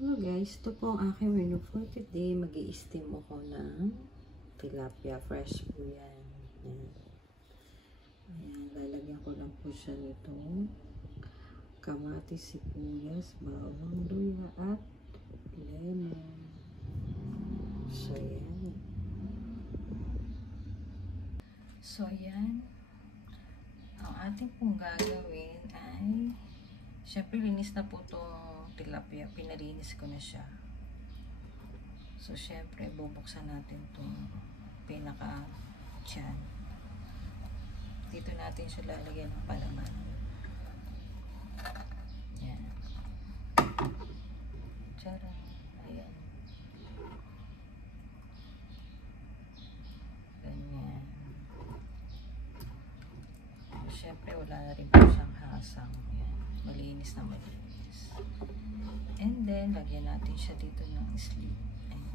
So guys, ito po ang aking menu for today. Mag-i-steam ako ng tilapia. Fresh po yan. Ayan. Ayan, lalagyan ko lang po siya nito. Kamatis, sibuyas, bawang, luya, at lemon. So yan. So yan. Ang ating pong gagawin ay syempre linis na po itong tilapia. Pinalinis ko na siya. So syempre bubuksan natin itong pinaka tiyan. Dito natin siya lalagyan ng palaman. Yan. Tara. Ayan. Ganyan. Syempre wala na rin po siyang hasang. Ayan. Malinis na malinis. And then lagyan natin siya dito ng sleeve. Ayan.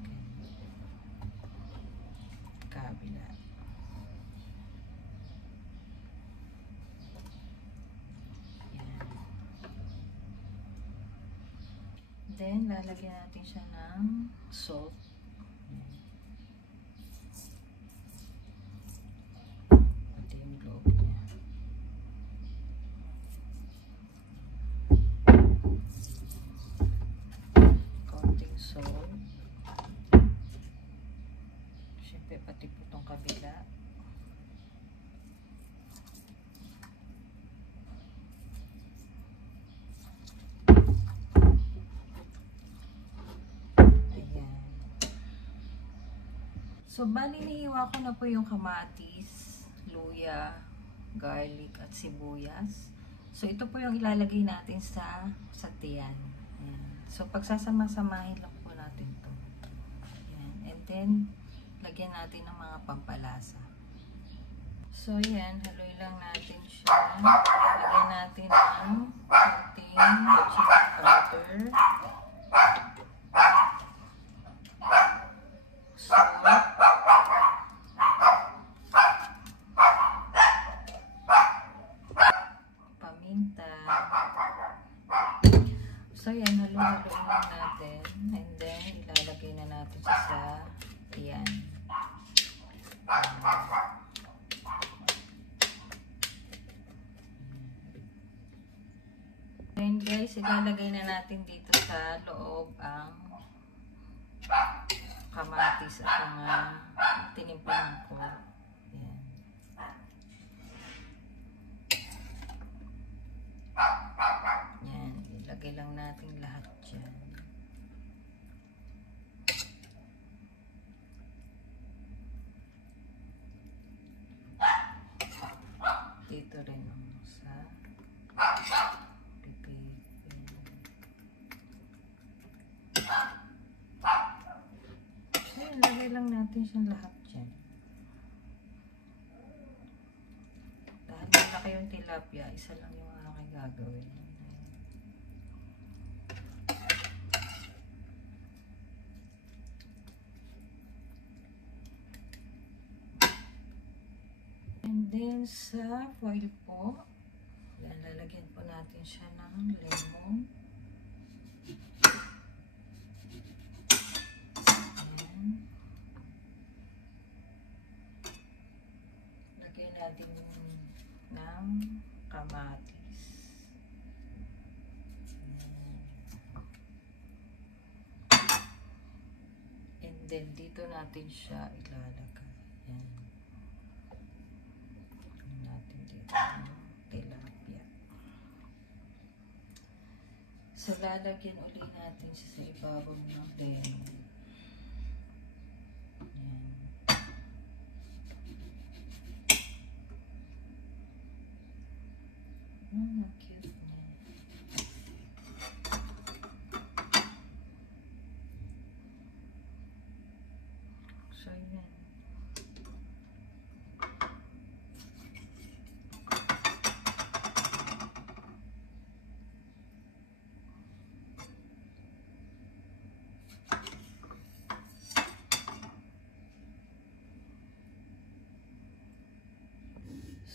Okay. Kabila. Ayan. Then lalagyan natin siya ng salt. Siyempre pati po itong kabila. Ayan. So bali nihiwa ko na po yung kamatis, luya, garlic at sibuyas. So ito po yung ilalagay natin sa tiyan. Ayan. So pagsasama-samahin lang po natin to. Ayan. And then lagyan natin ng mga pampalasa. So, yan. Haluin lang natin siya. Lagyan natin ng konting chicken powder. Salt. Paminta. So, yan. Haluin lang natin. And then, ilalagay na natin siya sa tiyan. Ngayon guys, ilalagay na natin dito sa loob ang kamatis at mga tinimplan ko. Ayan. Ayan, ilagay lang natin lahat dyan. Dito rin sa pipi. Ayan, lagay lang natin siyang lahat dyan. Dahil malaki yung tilapia, isa lang yung aking gagawin. And then sa foil po, lalagyan po natin siya ng lemon. Ayan. Lagyan natin ng kamatis. And then dito natin siya ilalagay. Ayan. Tilapia. So, lalagyan ulit natin siya sa ibabaw ng lemon. Ayan. Cute niya. So, yan.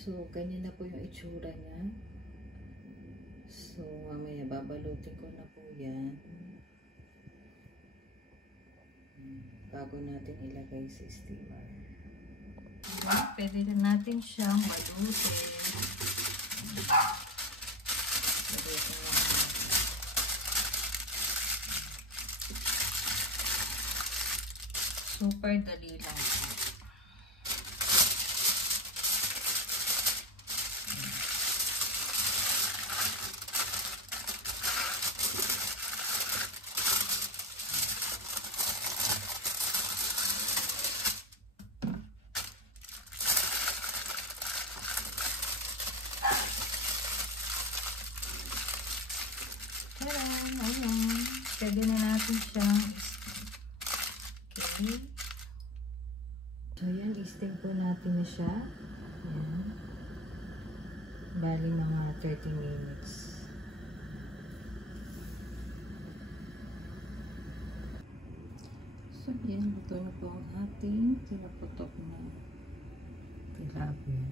So, ganyan na po yung itsura niya. So, mamaya babalutin ko na po yan. Bago natin ilagay sa steamer. Pwede na natin siyang balutin. Balutin na natin. Super dali lang. Ayan. Pwede na natin siyang okay. So, yan. I-steam po natin na siya. Ayan. Bali mga 30 minutes. So, yan. Ito na po ang ating tinaputok na tilapia.